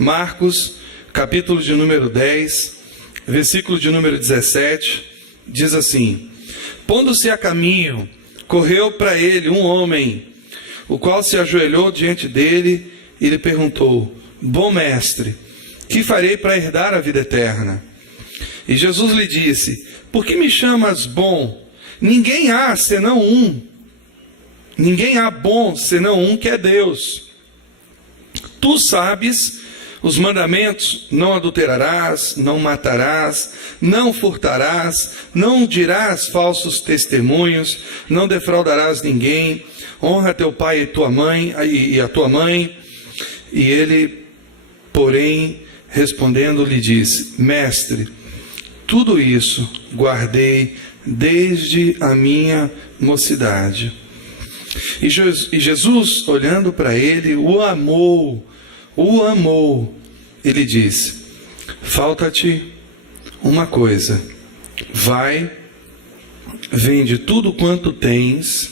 Marcos, capítulo de número 10, versículo de número 17, diz assim: pondo-se a caminho, correu para ele um homem, o qual se ajoelhou diante dele e lhe perguntou: bom mestre, que farei para herdar a vida eterna? E Jesus lhe disse: por que me chamas bom? Ninguém há senão um. Ninguém há bom senão um, que é Deus. Tu sabes os mandamentos: não adulterarás, não matarás, não furtarás, não dirás falsos testemunhos, não defraudarás ninguém, honra teu pai e tua mãe e a tua mãe. E ele, porém, respondendo, lhe disse: mestre, tudo isso guardei desde a minha mocidade. E Jesus, olhando para ele, o amou. Ele disse: falta-te uma coisa. Vai, vende tudo quanto tens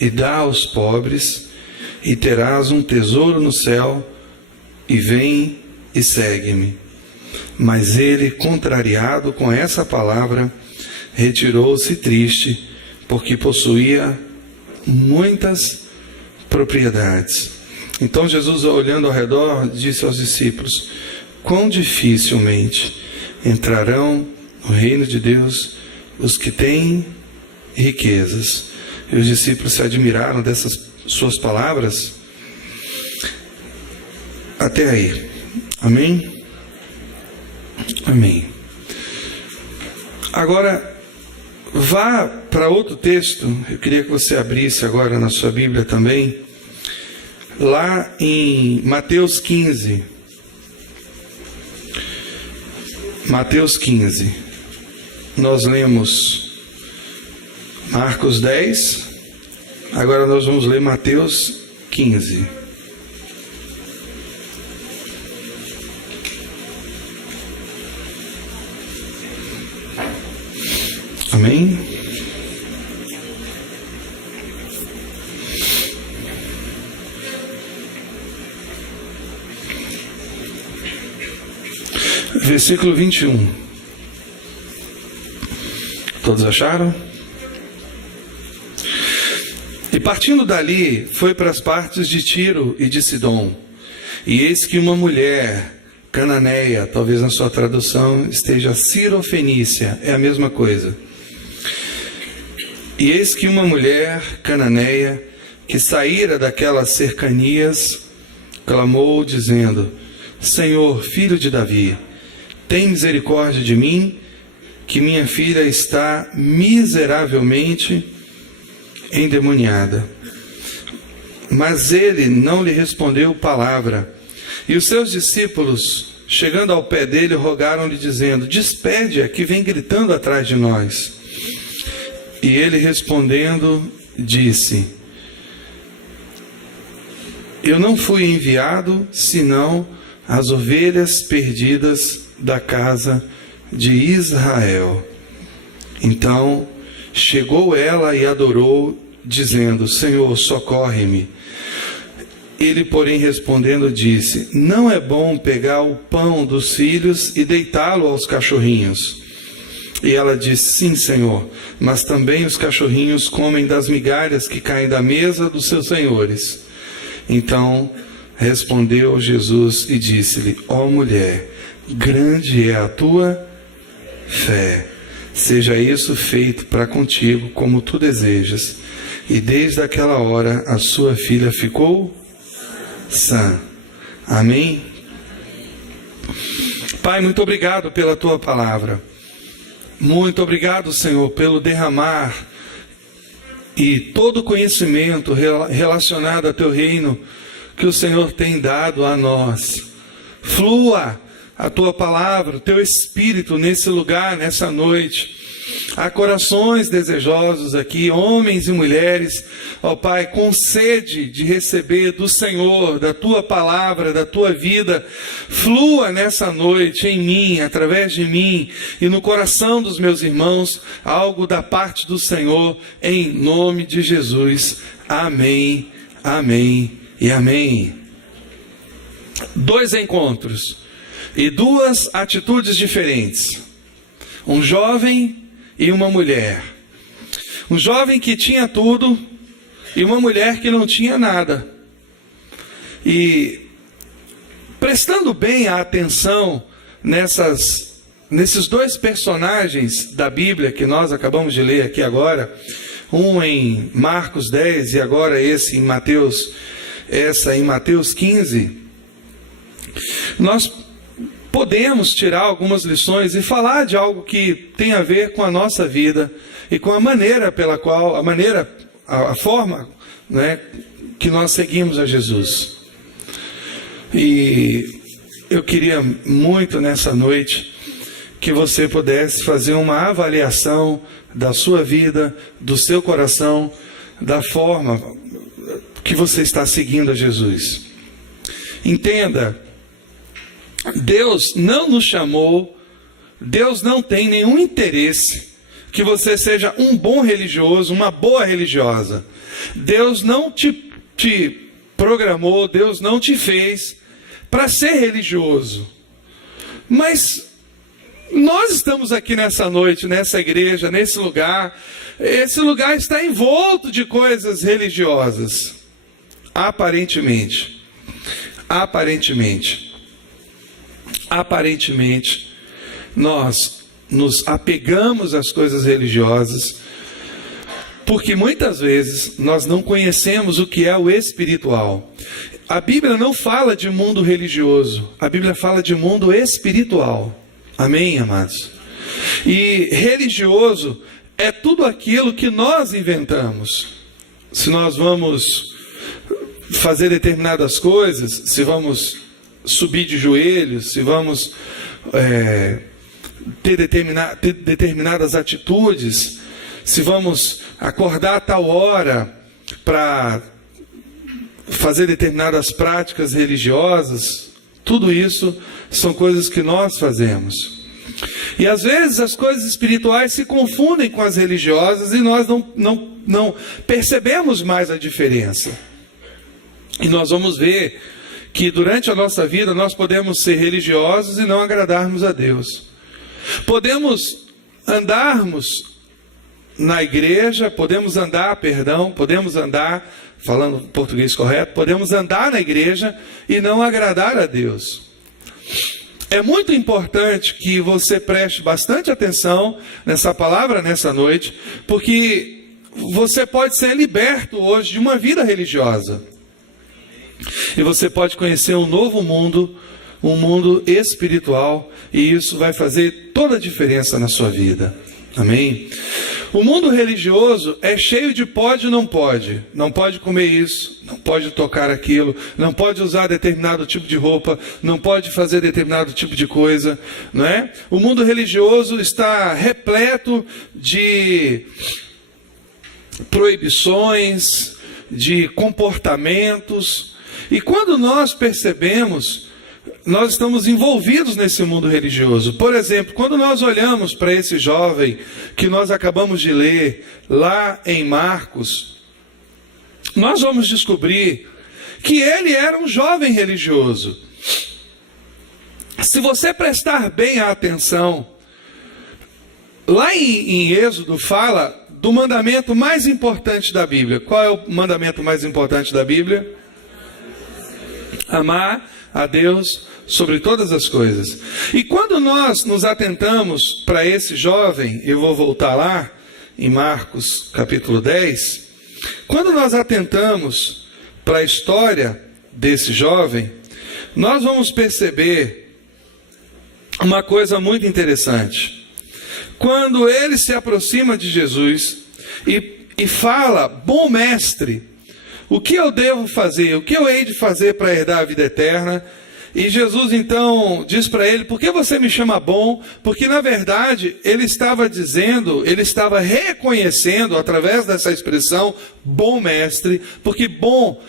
e dá aos pobres, e terás um tesouro no céu, e vem e segue-me. Mas ele, contrariado com essa palavra, retirou-se triste, porque possuía muitas propriedades. Então Jesus, olhando ao redor, disse aos discípulos: quão dificilmente entrarão no reino de Deus os que têm riquezas. E os discípulos se admiraram dessas suas palavras. Até aí. Amém? Amém. Agora, vá para outro texto. Eu queria que você abrisse agora na sua Bíblia também, lá em Mateus 15. Mateus 15. Nós lemos Marcos 10, agora nós vamos ler Mateus 15. Amém? Versículo 21. Todos acharam? E partindo dali, foi para as partes de Tiro e de Sidom. E eis que uma mulher cananeia, talvez na sua tradução esteja Sirofenícia, é a mesma coisa. E eis que uma mulher cananeia, que saíra daquelas cercanias, clamou, dizendo: Senhor, filho de Davi, tem misericórdia de mim, que minha filha está miseravelmente endemoniada. Mas ele não lhe respondeu palavra. E os seus discípulos, chegando ao pé dele, rogaram-lhe, dizendo: despede-a, que vem gritando atrás de nós. E ele, respondendo, disse: eu não fui enviado, senão as ovelhas perdidas da casa de Israel. Então chegou ela e adorou, dizendo: Senhor, socorre-me. Ele, porém, respondendo, disse: não é bom pegar o pão dos filhos e deitá-lo aos cachorrinhos. E ela disse: sim, Senhor, mas também os cachorrinhos comem das migalhas que caem da mesa dos seus senhores. Então respondeu Jesus e disse-lhe: ó mulher, grande é a tua fé, seja isso feito para contigo como tu desejas. E desde aquela hora a sua filha ficou sã. Amém? Pai, muito obrigado pela tua palavra. Muito obrigado, Senhor, pelo derramar e todo o conhecimento relacionado ao teu reino que o Senhor tem dado a nós. Flua a tua palavra, o teu Espírito nesse lugar, nessa noite. Há corações desejosos aqui, homens e mulheres, ó Pai, com sede de receber do Senhor, da tua palavra, da tua vida. Flua nessa noite em mim, através de mim e no coração dos meus irmãos, algo da parte do Senhor, em nome de Jesus. Amém, amém e amém. dois encontros e duas atitudes diferentes. Um jovem e uma mulher. Um jovem que tinha tudo e uma mulher que não tinha nada. E prestando bem a atenção nesses dois personagens da Bíblia que nós acabamos de ler aqui agora, um em Marcos 10 e agora essa em Mateus 15, nós podemos tirar algumas lições e falar de algo que tem a ver com a nossa vida e com a maneira pela qual, a forma, né, que nós seguimos a Jesus. E eu queria muito nessa noite que você pudesse fazer uma avaliação da sua vida, do seu coração, da forma que você está seguindo a Jesus. Entenda, Deus não nos chamou, Deus não tem nenhum interesse que você seja um bom religioso, uma boa religiosa. Deus não te programou, Deus não te fez para ser religioso. Mas nós estamos aqui nessa noite, nessa igreja, nesse lugar. Esse lugar está envolto de coisas religiosas. Aparentemente, nós nos apegamos às coisas religiosas, porque muitas vezes nós não conhecemos o que é o espiritual. A Bíblia não fala de mundo religioso, a Bíblia fala de mundo espiritual. Amém, amados? E religioso é tudo aquilo que nós inventamos. Se nós vamos fazer determinadas coisas, se vamos subir de joelhos, se vamos ter determinadas atitudes, se vamos acordar a tal hora para fazer determinadas práticas religiosas, tudo isso são coisas que nós fazemos. E às vezes as coisas espirituais se confundem com as religiosas e nós não percebemos mais a diferença. E nós vamos ver que durante a nossa vida nós podemos ser religiosos e não agradarmos a Deus. Podemos andarmos na igreja, podemos andar, falando português correto, podemos andar na igreja e não agradar a Deus. É muito importante que você preste bastante atenção nessa palavra nessa noite, porque você pode ser liberto hoje de uma vida religiosa. E você pode conhecer um novo mundo, um mundo espiritual, e isso vai fazer toda a diferença na sua vida. Amém? O mundo religioso é cheio de pode e não pode. Não pode comer isso, não pode tocar aquilo, não pode usar determinado tipo de roupa, não pode fazer determinado tipo de coisa, não é? O mundo religioso está repleto de proibições, de comportamentos. E quando nós percebemos, nós estamos envolvidos nesse mundo religioso. Por exemplo, quando nós olhamos para esse jovem que nós acabamos de ler lá em Marcos, nós vamos descobrir que ele era um jovem religioso. Se você prestar bem a atenção, lá em Êxodo fala do mandamento mais importante da Bíblia. Qual é o mandamento mais importante da Bíblia? Amar a Deus sobre todas as coisas. E quando nós nos atentamos para esse jovem, eu vou voltar lá em Marcos capítulo 10, quando nós atentamos para a história desse jovem, nós vamos perceber uma coisa muito interessante. Quando ele se aproxima de Jesus e fala: bom mestre, o que eu devo fazer? O que eu hei de fazer para herdar a vida eterna? E Jesus então diz para ele: por que você me chama bom? Porque na verdade ele estava reconhecendo através dessa expressão bom mestre, porque bom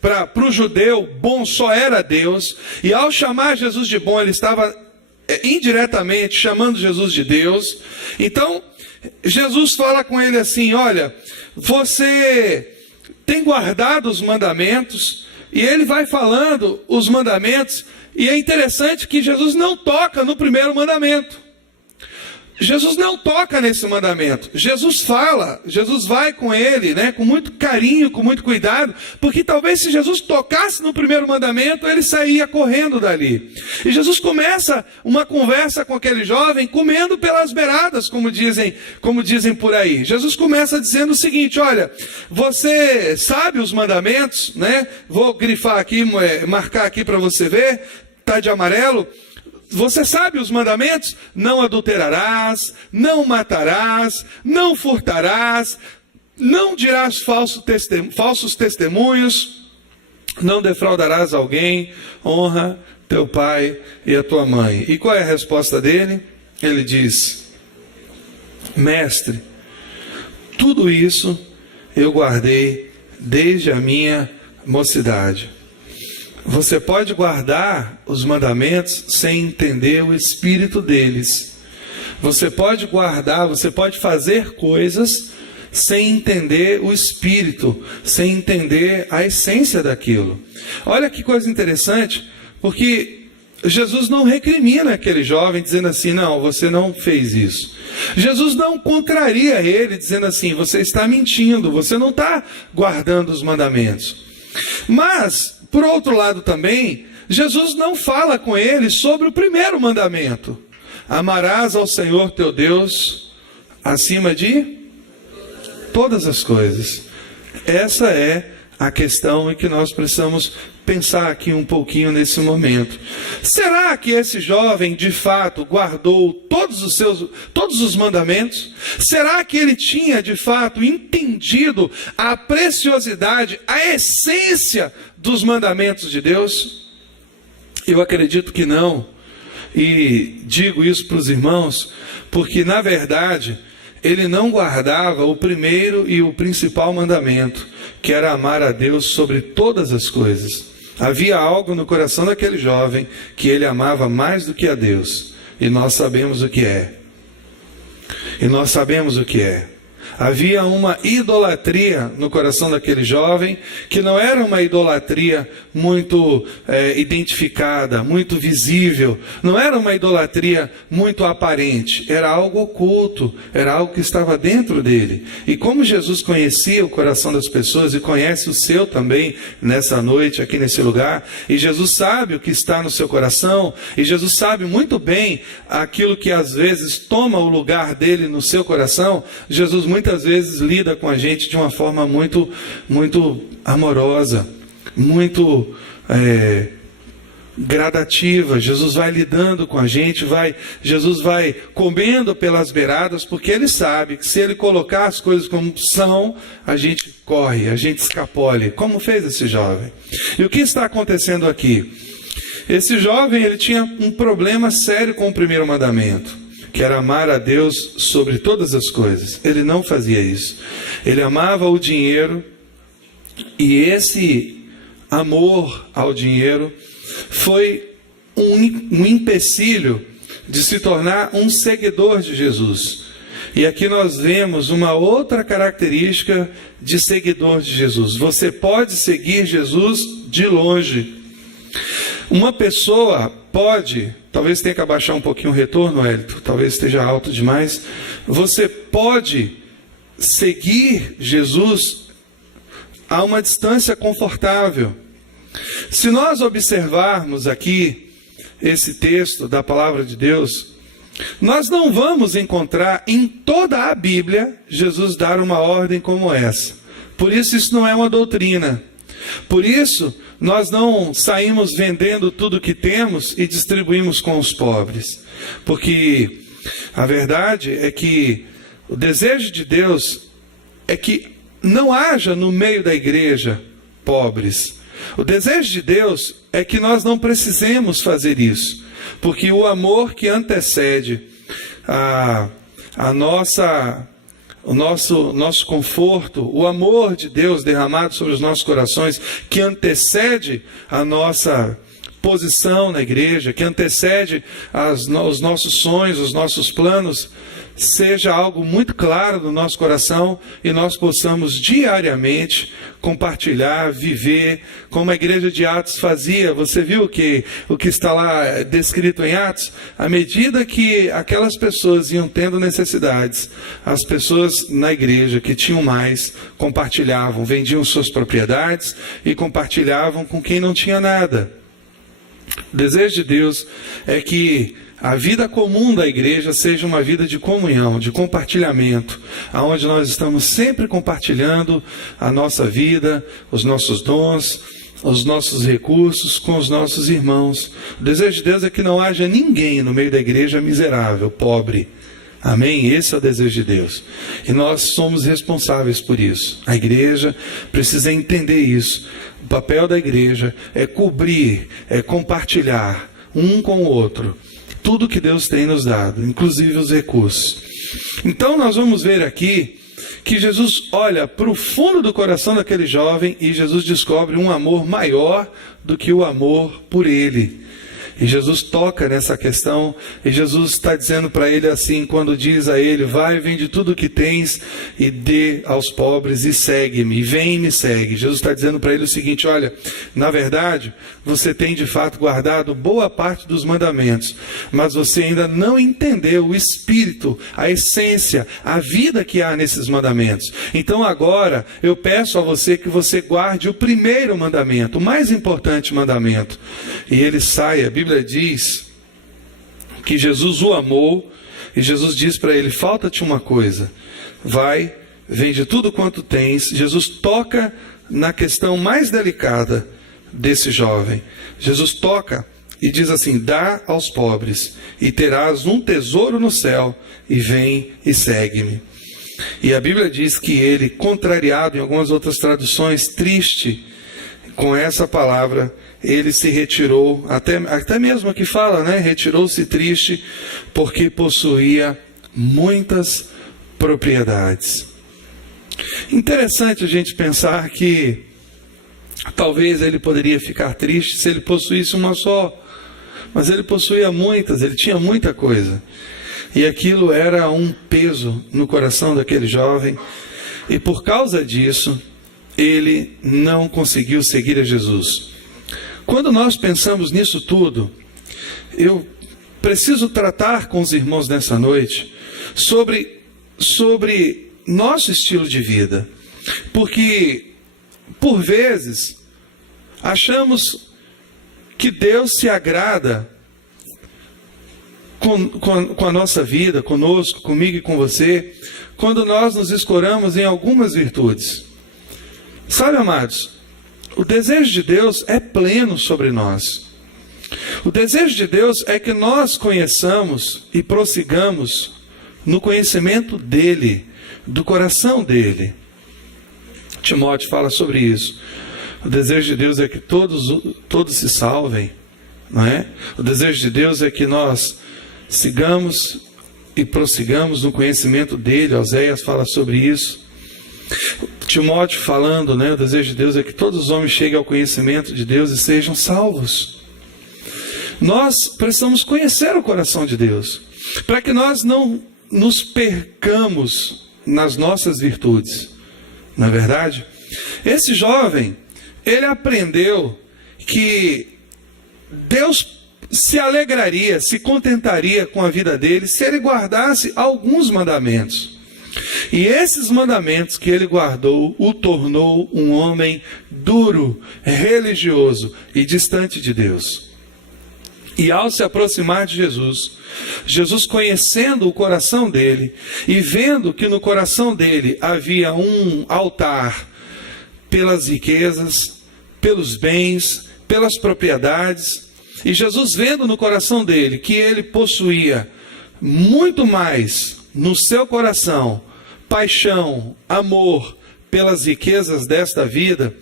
para o judeu, bom só era Deus, e ao chamar Jesus de bom ele estava indiretamente chamando Jesus de Deus. Então Jesus fala com ele assim: olha, você tem guardado os mandamentos, e ele vai falando os mandamentos, e é interessante que Jesus não toca no primeiro mandamento. Jesus não toca nesse mandamento. Jesus fala, Jesus vai com ele, né, com muito carinho, com muito cuidado, porque talvez se Jesus tocasse no primeiro mandamento, ele saía correndo dali. E Jesus começa uma conversa com aquele jovem, comendo pelas beiradas, como dizem por aí. Jesus começa dizendo o seguinte: olha, você sabe os mandamentos, né? Vou grifar aqui, marcar aqui para você ver, tá de amarelo. Você sabe os mandamentos? Não adulterarás, não matarás, não furtarás, não dirás falsos testemunhos, não defraudarás alguém, honra teu pai e a tua mãe. E qual é a resposta dele? Ele diz: mestre, tudo isso eu guardei desde a minha mocidade. Você pode guardar os mandamentos sem entender o espírito deles. Você pode guardar, você pode fazer coisas sem entender o espírito, sem entender a essência daquilo. Olha que coisa interessante, porque Jesus não recrimina aquele jovem dizendo assim: não, você não fez isso. Jesus não contraria ele dizendo assim: você está mentindo, você não está guardando os mandamentos. Mas, por outro lado também, Jesus não fala com ele sobre o primeiro mandamento: amarás ao Senhor teu Deus acima de todas as coisas. Essa é a questão em que nós precisamos pensar aqui um pouquinho nesse momento. Será que esse jovem de fato guardou todos os mandamentos? Será que ele tinha de fato entendido a preciosidade, a essência dos mandamentos de Deus? Eu acredito que não. E digo isso para os irmãos porque, na verdade, ele não guardava o primeiro e o principal mandamento, que era amar a Deus sobre todas as coisas. Havia algo no coração daquele jovem que ele amava mais do que a Deus. E nós sabemos o que é. Havia uma idolatria no coração daquele jovem, que não era uma idolatria muito identificada, muito visível, não era uma idolatria muito aparente, era algo oculto, era algo que estava dentro dele. E como Jesus conhecia o coração das pessoas e conhece o seu também nessa noite, aqui nesse lugar, e Jesus sabe o que está no seu coração, e Jesus sabe muito bem aquilo que às vezes toma o lugar dele no seu coração, Jesus muitas vezes lida com a gente de uma forma muito amorosa, muito gradativa. Jesus vai lidando com a gente, Jesus vai comendo pelas beiradas, porque ele sabe que se ele colocar as coisas como são, a gente corre, a gente escapole, como fez esse jovem. E o que está acontecendo aqui? Esse jovem, ele tinha um problema sério com o primeiro mandamento, que era amar a Deus sobre todas as coisas. Ele não fazia isso. Ele amava o dinheiro, e esse amor ao dinheiro foi um empecilho de se tornar um seguidor de Jesus. E aqui nós vemos uma outra característica de seguidor de Jesus. Você pode seguir Jesus de longe. Uma pessoa pode, talvez tenha que abaixar um pouquinho o retorno, Hélito, talvez esteja alto demais. Você pode seguir Jesus a uma distância confortável. Se nós observarmos aqui esse texto da palavra de Deus, nós não vamos encontrar em toda a Bíblia Jesus dar uma ordem como essa. Por isso não é uma doutrina. Por isso nós não saímos vendendo tudo que temos e distribuímos com os pobres. Porque a verdade é que o desejo de Deus é que não haja no meio da igreja pobres. O desejo de Deus é que nós não precisemos fazer isso. Porque o amor que antecede o nosso conforto, o amor de Deus derramado sobre os nossos corações, que antecede a nossa posição na igreja, que antecede os nossos sonhos, os nossos planos, seja algo muito claro no nosso coração e nós possamos diariamente compartilhar, viver, como a igreja de Atos fazia. Você viu o que está lá descrito em Atos? À medida que aquelas pessoas iam tendo necessidades, as pessoas na igreja que tinham mais compartilhavam, vendiam suas propriedades e compartilhavam com quem não tinha nada. O desejo de Deus é que a vida comum da igreja seja uma vida de comunhão, de compartilhamento, onde nós estamos sempre compartilhando a nossa vida, os nossos dons, os nossos recursos com os nossos irmãos. O desejo de Deus é que não haja ninguém no meio da igreja miserável, pobre. Amém? Esse é o desejo de Deus. E nós somos responsáveis por isso. A igreja precisa entender isso. O papel da igreja é cobrir, é compartilhar um com o outro tudo que Deus tem nos dado, inclusive os recursos. Então nós vamos ver aqui que Jesus olha para o fundo do coração daquele jovem e Jesus descobre um amor maior do que o amor por ele. E Jesus toca nessa questão, e Jesus está dizendo para ele assim, quando diz a ele: vai, vende tudo o que tens e dê aos pobres e segue-me, e vem e me segue. Jesus está dizendo para ele o seguinte: olha, na verdade, você tem de fato guardado boa parte dos mandamentos, mas você ainda não entendeu o espírito, a essência, a vida que há nesses mandamentos. Então agora eu peço a você que você guarde o primeiro mandamento, o mais importante mandamento. E ele sai, a Bíblia diz que Jesus o amou, e Jesus diz para ele: falta-te uma coisa, vai, vende tudo quanto tens. Jesus toca na questão mais delicada desse jovem. Jesus toca e diz assim: dá aos pobres e terás um tesouro no céu, e vem e segue-me. E a Bíblia diz que ele, contrariado em algumas outras traduções, triste com essa palavra, ele se retirou, até mesmo aqui fala, né? Retirou-se triste, porque possuía muitas propriedades. Interessante a gente pensar que talvez ele poderia ficar triste se ele possuísse uma só, mas ele possuía muitas, ele tinha muita coisa. E aquilo era um peso no coração daquele jovem, e por causa disso, ele não conseguiu seguir a Jesus. Quando nós pensamos nisso tudo, eu preciso tratar com os irmãos nessa noite sobre nosso estilo de vida. Porque, por vezes, achamos que Deus se agrada com a nossa vida, conosco, comigo e com você, quando nós nos escoramos em algumas virtudes. Sabe, amados, o desejo de Deus é pleno sobre nós. O desejo de Deus é que nós conheçamos e prossigamos no conhecimento dEle, do coração dEle. Timóteo fala sobre isso. O desejo de Deus é que todos se salvem, não é? O desejo de Deus é que nós sigamos e prossigamos no conhecimento dEle. Oséias fala sobre isso. Timóteo falando, né? O desejo de Deus é que todos os homens cheguem ao conhecimento de Deus e sejam salvos. Nós precisamos conhecer o coração de Deus, para que nós não nos percamos nas nossas virtudes. Não é verdade? Esse jovem, ele aprendeu que Deus se alegraria, se contentaria com a vida dele se ele guardasse alguns mandamentos. E esses mandamentos que ele guardou o tornou um homem duro, religioso e distante de Deus. E ao se aproximar de Jesus, Jesus, conhecendo o coração dele e vendo que no coração dele havia um altar pelas riquezas, pelos bens, pelas propriedades, e Jesus vendo no coração dele que ele possuía muito mais no seu coração paixão, amor pelas riquezas desta vida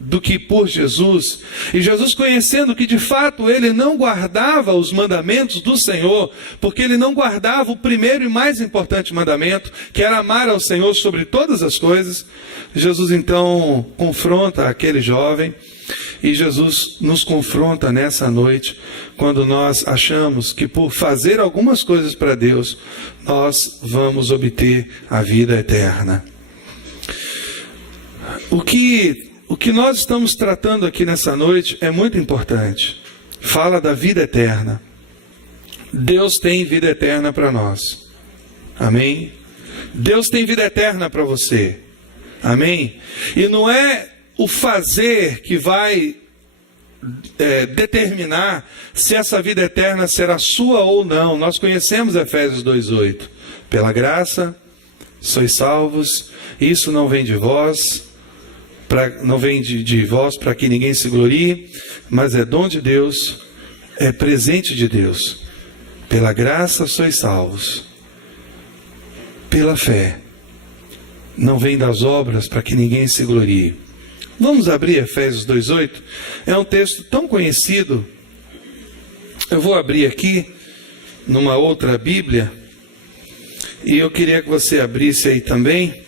do que por Jesus, e Jesus conhecendo que de fato ele não guardava os mandamentos do Senhor, porque ele não guardava o primeiro e mais importante mandamento, que era amar ao Senhor sobre todas as coisas, Jesus então confronta aquele jovem E Jesus nos confronta nessa noite, quando nós achamos que por fazer algumas coisas para Deus, nós vamos obter a vida eterna. O que nós estamos tratando aqui nessa noite é muito importante. Fala da vida eterna. Deus tem vida eterna para nós. Amém? Deus tem vida eterna para você. Amém? E não é o fazer que vai determinar se essa vida eterna será sua ou não. Nós conhecemos Efésios 2:8. Pela graça, sois salvos. Isso não vem de vós, não vem de vós para que ninguém se glorie, mas é dom de Deus, é presente de Deus. Pela graça sois salvos. Pela fé. Não vem das obras para que ninguém se glorie. Vamos abrir Efésios 2:8. É um texto tão conhecido. Eu vou abrir aqui numa outra Bíblia. E eu queria que você abrisse aí também.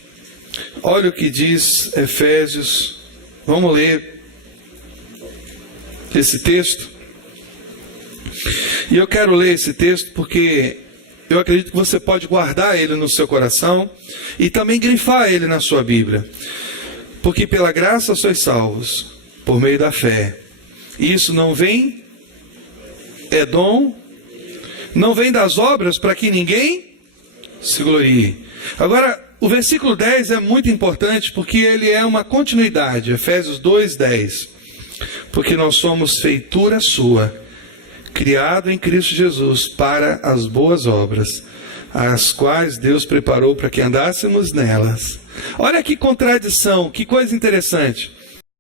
Olha o que diz Efésios. Vamos ler esse texto. E eu quero ler esse texto porque eu acredito que você pode guardar ele no seu coração e também grifar ele na sua Bíblia. Porque pela graça sois salvos, por meio da fé. Isso não vem, é dom, não vem das obras para que ninguém se glorie. Agora, o versículo 10 é muito importante porque ele é uma continuidade. Efésios 2:10. Porque nós somos feitura sua, criado em Cristo Jesus para as boas obras, as quais Deus preparou para que andássemos nelas. Olha que contradição, que coisa interessante.